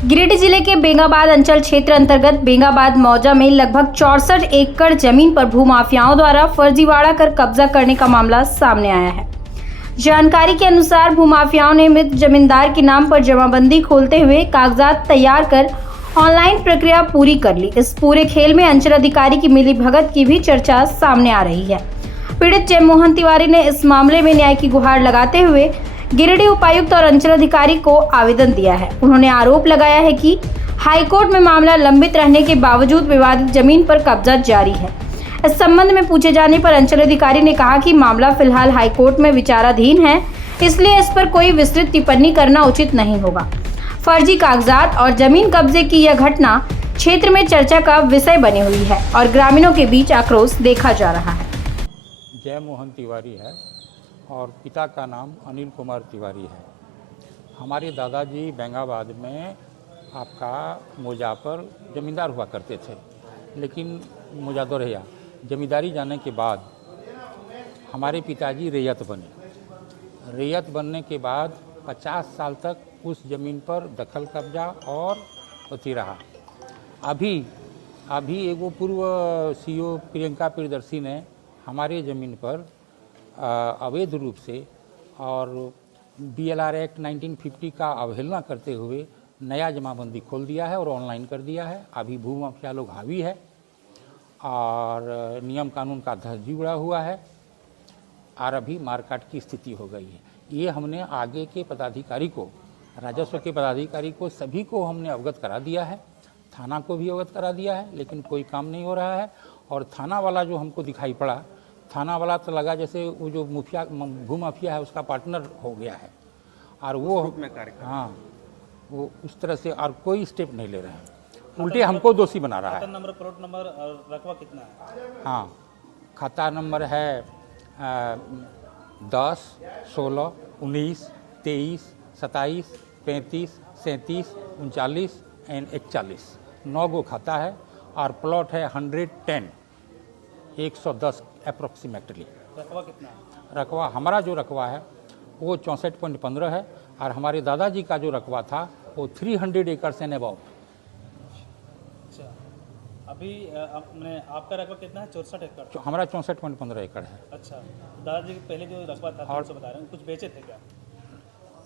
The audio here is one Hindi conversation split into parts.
गिरिडीह जिले के बेंगाबाद अंचल क्षेत्र अंतर्गत बेंगाबाद मौजा में लगभग 64 एकड़ जमीन पर भूमाफियाओं द्वारा फर्जीवाड़ा कर कब्जा करने का मामला सामने आया है। जानकारी के अनुसार भूमाफियाओं ने मृत जमींदार के नाम पर जमाबंदी खोलते हुए कागजात तैयार कर ऑनलाइन प्रक्रिया पूरी कर ली। इस पूरे खेल में अंचल अधिकारी की मिलीभगत की भी चर्चा सामने आ रही है। पीड़ित जय मोहन तिवारी ने इस मामले में न्याय की गुहार लगाते हुए गिरिडीह उपायुक्त और अंचल अधिकारी को आवेदन दिया है। उन्होंने आरोप लगाया है कि हाईकोर्ट में मामला लंबित रहने के बावजूद विवादित जमीन पर कब्जा जारी है। इस संबंध में पूछे जाने पर अंचल अधिकारी ने कहा कि मामला फिलहाल हाईकोर्ट में विचाराधीन है, इसलिए इस पर कोई विस्तृत टिप्पणी करना उचित नहीं होगा। फर्जी कागजात और जमीन कब्जे की यह घटना क्षेत्र में चर्चा का विषय बनी हुई है और ग्रामीणों के बीच आक्रोश देखा जा रहा है। जय मोहन तिवारी है और पिता का नाम अनिल कुमार तिवारी है। हमारे दादाजी बेंगाबाद में आपका मोजा पर ज़मींदार हुआ करते थे, लेकिन मोजा तो रहा। ज़मींदारी जाने के बाद हमारे पिताजी रैयत बने। रैयत बनने के बाद 50 साल तक उस ज़मीन पर दखल कब्जा और होती रहा। अभी एगो पूर्व सीईओ प्रियंका प्रियदर्शी ने हमारे ज़मीन पर अवैध रूप से और BLR एक्ट 1950 का अवहेलना करते हुए नया जमाबंदी खोल दिया है और ऑनलाइन कर दिया है। अभी भूमाफिया लोग हावी है और नियम कानून का धज्जी उड़ा हुआ है और अभी मारकाट की स्थिति हो गई है। ये हमने आगे के पदाधिकारी को, राजस्व के पदाधिकारी को, सभी को हमने अवगत करा दिया है। थाना को भी अवगत करा दिया है, लेकिन कोई काम नहीं हो रहा है। और थाना वाला जो हमको दिखाई पड़ा, थाना वाला तो लगा जैसे वो जो भूमाफिया है उसका पार्टनर हो गया है और वो वो उस तरह से और कोई स्टेप नहीं ले रहे हैं, उल्टे हमको दोषी बना रहा है। खाता नंबर, प्लॉट नंबर और रकबा कितना है? हाँ, खाता नंबर है 10, 16, 19, 23, 27, 35, 37, 39 एंड 41। 9 गो खाता है और प्लॉट है 110, 110 अप्रोक्सीमेटली। रकबा कितना है? रकबा हमारा जो रकबा है वो 64.15 है और हमारे दादाजी का जो रकबा था वो 300 एकड़ एंड अबाउट। अच्छा, अभी आपका रकबा कितना है? 64 एकड़। हमारा 64.15 एकड़ है। अच्छा, दादाजी के पहले जो रकबा था और बता रहे हैं, कुछ बेचे थे क्या?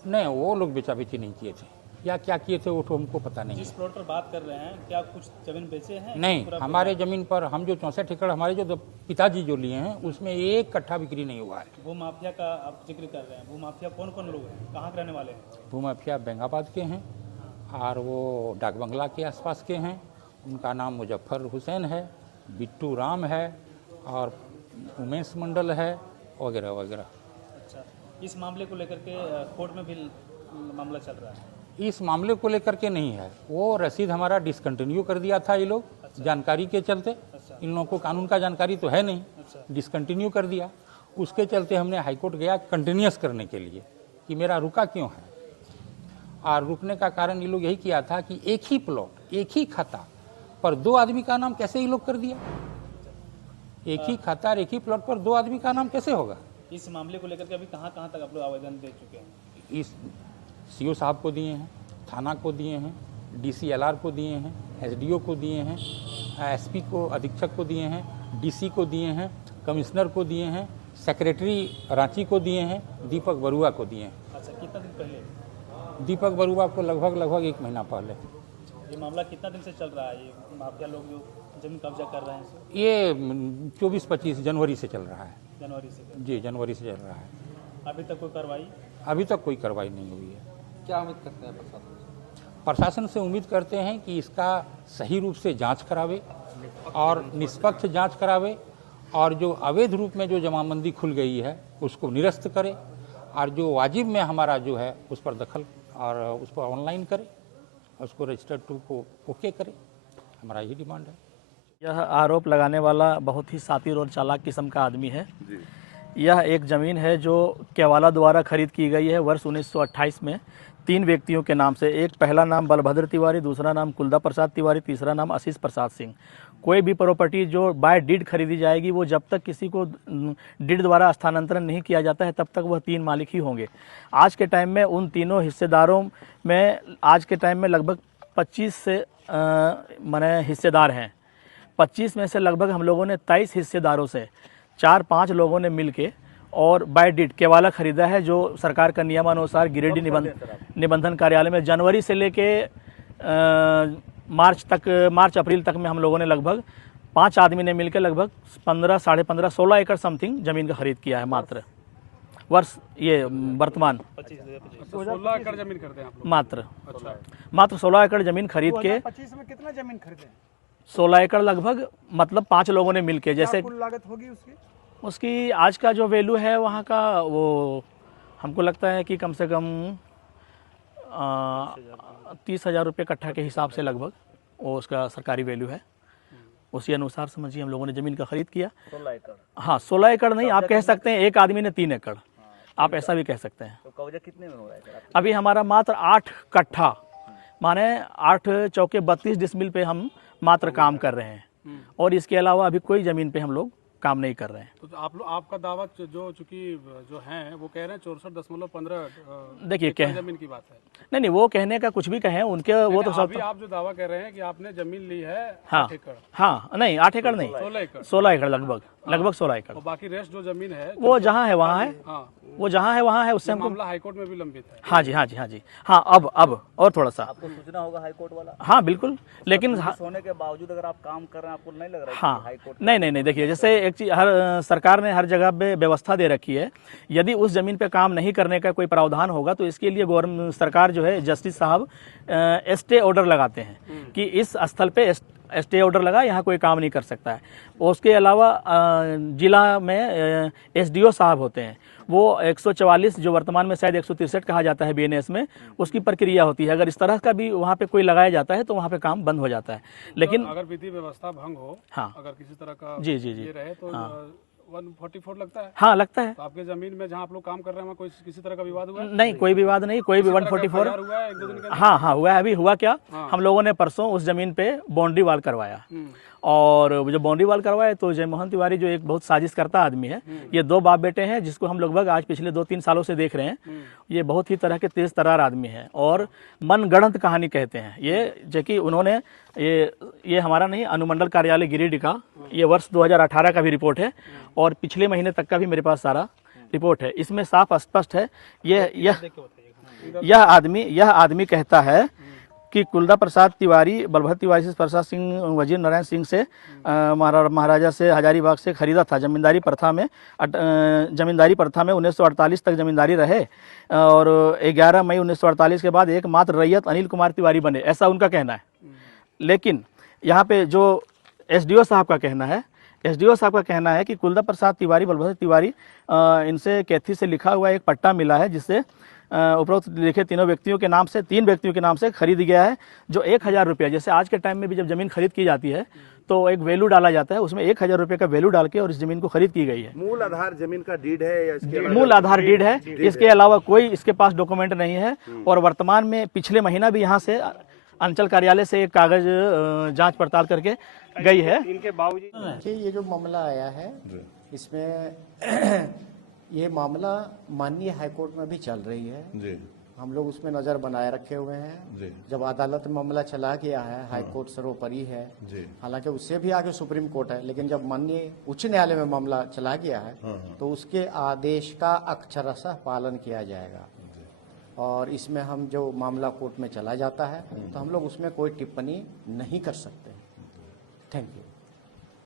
नहीं, वो लोग बेचा बेची नहीं किए थे, या क्या किए थे वो तो हमको पता नहीं। जिस प्लॉट पर बात कर रहे हैं, क्या कुछ जमीन बेचे हैं? नहीं, हमारे ज़मीन पर हम जो 64 एकड़ हमारे जो पिताजी जो लिए हैं उसमें 1 कट्ठा बिक्री नहीं हुआ है। भूमाफिया का आप जिक्र कर रहे हैं, भूमाफिया कौन कौन लोग हैं, कहाँ के रहने वाले हैं? भूमाफिया बेंगाबाद के हैं और वो डाक बंगला के आसपास के हैं। उनका नाम मुजफ्फर हुसैन है, बिट्टू राम है और उमेश मंडल है वगैरह वगैरह। अच्छा, इस मामले को लेकर के कोर्ट में भी मामला चल रहा है? इस मामले को लेकर के नहीं है, वो रसीद हमारा डिसकंटिन्यू कर दिया था ये लोग। अच्छा। जानकारी के चलते। अच्छा। इन लोगों को कानून का जानकारी तो है नहीं। अच्छा। डिसकंटिन्यू कर दिया। उसके चलते हमने हाईकोर्ट गया कंटिन्यूस करने के लिए कि मेरा रुका क्यों है, और रुकने का कारण ये लोग यही किया था कि एक ही प्लॉट, एक ही खाता पर 2 आदमी का नाम कैसे ये लोग कर दिया। एक ही खाता और एक ही प्लॉट पर 2 आदमी का नाम कैसे होगा। इस मामले को लेकर के अभी कहाँ तक आप लोग आवेदन दे चुके हैं? इस सीओ साहब को दिए हैं, थाना को दिए हैं, DCLR को दिए हैं, SDO को दिए हैं, SP को, अधीक्षक को दिए हैं, DC को दिए हैं, कमिश्नर को दिए हैं, सेक्रेटरी रांची को दिए हैं, दीपक बरुआ को दिए हैं। अच्छा, कितना दिन पहले? दीपक बरुआ को लगभग 1 महीना पहले। ये मामला कितना दिन से चल रहा है? ये माफिया लोग जो जमीन कब्जा कर रहे हैं, ये 24-25 जनवरी से चल रहा है। जनवरी से? जी, जनवरी से चल रहा है। अभी तक कोई कार्रवाई? अभी तक कोई कार्रवाई नहीं हुई है। क्या उम्मीद करते हैं प्रशासन से? प्रशासन से उम्मीद करते हैं कि इसका सही रूप से जांच करावे और निष्पक्ष जांच करावे और जो अवैध रूप में जो जमाबंदी खुल गई है उसको निरस्त करे और जो वाजिब में हमारा जो है उस पर दखल और उस पर ऑनलाइन करे, उसको रजिस्टर्ड टू को ओके करे। हमारा यही डिमांड है। यह आरोप लगाने वाला बहुत ही शातिर और चालाक किस्म का आदमी है। यह एक ज़मीन है जो केवाला द्वारा खरीद की गई है वर्ष 1928 में 3 व्यक्तियों के नाम से। एक पहला नाम बलभद्र तिवारी, दूसरा नाम कुलदा प्रसाद तिवारी, तीसरा नाम आशीष प्रसाद सिंह। कोई भी प्रॉपर्टी जो बाय डीड खरीदी जाएगी वो जब तक किसी को डीड द्वारा स्थानांतरण नहीं किया जाता है तब तक वह 3 मालिक ही होंगे। आज के टाइम में उन तीनों हिस्सेदारों में लगभग 25 से माने हिस्सेदार हैं। 25 में से लगभग हम लोगों ने 23 हिस्सेदारों से 4-5 लोगों ने मिलके और बाय डीड केवाला खरीदा है, जो सरकार का नियमानुसार गिरिडीह निबंधन कार्यालय में जनवरी से लेके मार्च अप्रैल तक में हम लोगों ने लगभग 5 आदमी ने मिलकर लगभग 15, 15.5, 16 एकड़ समथिंग जमीन का खरीद किया है। मात्र वर्ष ये वर्तमान 16 एकड़ जमीन खरीदे हैं आप लोग? मात्र 16 एकड़ जमीन खरीद के 2025 में कितना जमीन खरीदे? 16 एकड़ लगभग, मतलब 5 लोगों ने मिलके, जैसे कुल लागत होगी उसकी आज का जो वैल्यू है वहाँ का, वो हमको लगता है कि कम से कम 30,000 रुपये कट्ठा के हिसाब से लगभग वो उसका सरकारी वैल्यू है। उसी अनुसार समझिए हम लोगों ने ज़मीन का खरीद किया। 16 एकड़? हाँ, 16 एकड़ नहीं, आप कह सकते हैं एक आदमी ने 3 एकड़, आप ऐसा भी कह सकते हैं। तो कब्जा कितने में हो रहा है सर? अभी हमारा मात्र 8 कट्ठा, माने 8 चौके 32 डिसमिल पे हम मात्र काम कर रहे हैं, और इसके अलावा अभी कोई ज़मीन पे हम लोग काम नहीं कर रहे हैं। तो आपका दावा जो चूंकि जो है वो कह रहे हैं 64.15 देखिए कह जमीन की बात है। नहीं, वो कहने का कुछ भी कहें उनके, वो तो सब अभी आप जो दावा कर रहे हैं कि आपने जमीन ली है हाँ 8 एकड़? हाँ, नहीं 8 एकड़ नहीं, 16 एकड़। 16 एकड़ लगभग 16 एकड़। और बाकी रेस्ट जो जमीन है वो जहाँ है वहाँ है, हाँ, वो जहाँ है वहाँ है, उससे हमको। मामला हाईकोर्ट में भी लंबित है। हाँ जी हाँ, अब और थोड़ा सा आपको सूचना होगा हाईकोर्ट वाला? हाँ बिल्कुल, लेकिन होने के बावजूद अगर आप काम कर रहे हैं, आपको नहीं लग रहा है हाँ, कि हाईकोर्ट? नहीं, देखिए जैसे एक चीज सरकार ने हर जगह पे व्यवस्था दे रखी है, यदि उस जमीन पे काम नहीं करने का कोई प्रावधान होगा तो इसके लिए गवर्नमेंट सरकार जो है, जस्टिस साहब स्टे ऑर्डर लगाते हैं कि इस स्थल पे स्टे ऑर्डर लगा, यहाँ कोई काम नहीं कर सकता है। उसके अलावा जिला में एसडीओ साहब होते हैं, वो 144 जो वर्तमान में शायद 163 कहा जाता है बीएनएस में, उसकी प्रक्रिया होती है। अगर इस तरह का भी वहाँ पे कोई लगाया जाता है तो वहाँ पे काम बंद हो जाता है। लेकिन अगर विधि व्यवस्था भंग हो, हाँ, अगर किसी तरह का जी ये रहे तो 144 लगता है। हाँ लगता है। तो आपके जमीन में जहाँ आप लोग काम कर रहे हैं वहाँ कोई किसी तरह का विवाद हुआ है? नहीं, कोई विवाद नहीं, कोई भी 144 हुआ है 1-2 दिन के? हाँ हुआ है। अभी हुआ क्या, हम लोगों ने परसों उस जमीन पे बाउंड्री वाल करवाया, और जो बाउंड्री वाल करवाए तो जयमोहन तिवारी जो एक बहुत साजिश करता आदमी है, ये 2 बाप बेटे हैं जिसको हम लगभग आज पिछले 2-3 सालों से देख रहे हैं। ये बहुत ही तरह के तेज तर्रार आदमी है और मनगढ़ंत कहानी कहते हैं ये, जो कि उन्होंने ये हमारा नहीं, अनुमंडल कार्यालय गिरिडीह का ये वर्ष 2018 का भी रिपोर्ट है, और पिछले महीने तक का भी मेरे पास सारा रिपोर्ट है। इसमें साफ स्पष्ट है, यह आदमी कहता है कि कुलदा प्रसाद तिवारी, बलभद्र तिवारी से प्रसाद सिंह, वजीर नारायण सिंह से महाराजा से हजारीबाग से खरीदा था। जमींदारी प्रथा में 1948 तक जमींदारी रहे, और 11 मई 1948 के बाद एकमात्र रैयत अनिल कुमार तिवारी बने, ऐसा उनका कहना है। लेकिन यहाँ पे जो एसडीओ साहब का कहना है कि कुलदा प्रसाद तिवारी, बलभद्र तिवारी, इनसे कैथी से लिखा हुआ एक पट्टा मिला है जिससे उपरोक्त लिखे 3 व्यक्तियों के नाम से खरीद गया है, जो 1,000 रुपया, जैसे आज के टाइम में भी जब जमीन खरीद की जाती है तो एक वैल्यू डाला जाता है, उसमें 1,000 रुपये का वैल्यू डाल के और इस जमीन को खरीद की गई है। मूल आधार जमीन का डीड है या इसके मूल आधार डीड है, इसके अलावा कोई इसके पास डॉक्यूमेंट नहीं है। और वर्तमान में पिछले महीना भी यहाँ से अंचल कार्यालय से एक कागज जांच पड़ताल करके गई है। इनके बावजूद ये जो मामला आया है इसमें ये मामला माननीय हाईकोर्ट में भी चल रही है जी। हम लोग उसमें नजर बनाए रखे हुए हैं जी। जब अदालत में मामला चला गया है, हाईकोर्ट सर्वोपरि है, हालांकि उससे भी आगे सुप्रीम कोर्ट है, लेकिन जब माननीय उच्च न्यायालय में मामला चला गया है तो उसके आदेश का अक्षरशः पालन किया जाएगा। और इसमें हम जो मामला कोर्ट में चला जाता है तो हम लोग उसमें कोई टिप्पणी नहीं कर सकते। Thank you.